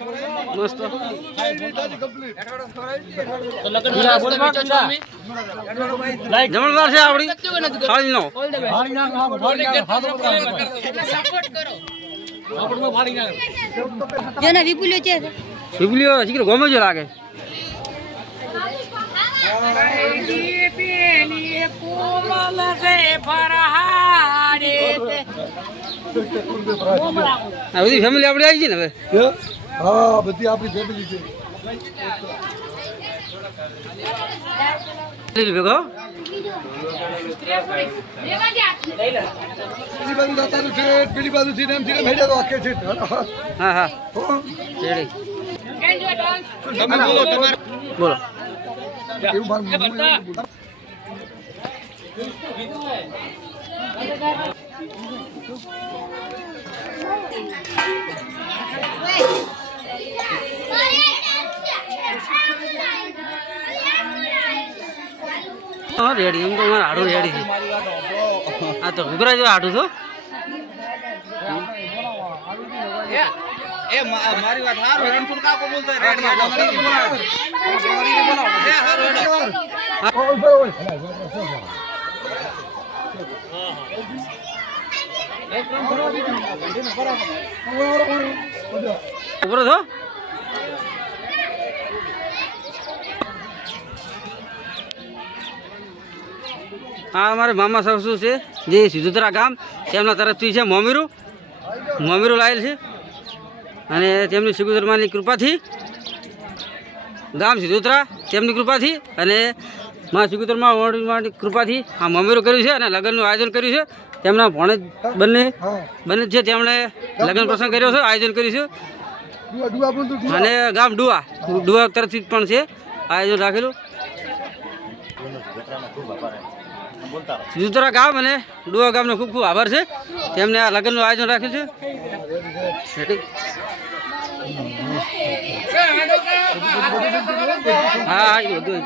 મસ્ત જમણવાર છે આપણી થાળી નો વિપુલીઓ શીખર ગમે છે લાગે બધી ફેમિલી આપડે આવી છે ને હવે હા બધી આપણી ફેમિલી છે ભેગો પેલી બાજુ થી એમ થી મેળ્યા તો આખે છે હા હા બોલો એવું રેડી એમ તો મારે હાડું રેડી છે આ તો ઉભરા જો હાડું તો મારી વાત હારો રણછોડ કાકો બોલતો રેડિયો ઉભરો છો હા અમારે મામા સાસુ છે જે સિદ્ધોતરા ગામ તેમના તરફથી છે મોમીરું લાયેલ છે અને તેમની સિદ્ધોતરમાની કૃપાથી ગામ સિદ્ધોતરા તેમની કૃપાથી અને મા સિદ્ધોતરમાની કૃપાથી આ મોમીરું કર્યું છે અને લગ્નનું આયોજન કર્યું છે તેમના ભણે બંને છે તેમણે લગ્ન પ્રસંગ કર્યો છે આયોજન કર્યું છે અને ગામ ડુઆ તરફથી પણ છે આયોજન રાખેલું સિદ્ધોતરા ગામ અને ડુઆ ગામનો ખૂબ ખૂબ આભાર છે તેમને આ લગ્નનું આયોજન રાખ્યું છે હા એ બધું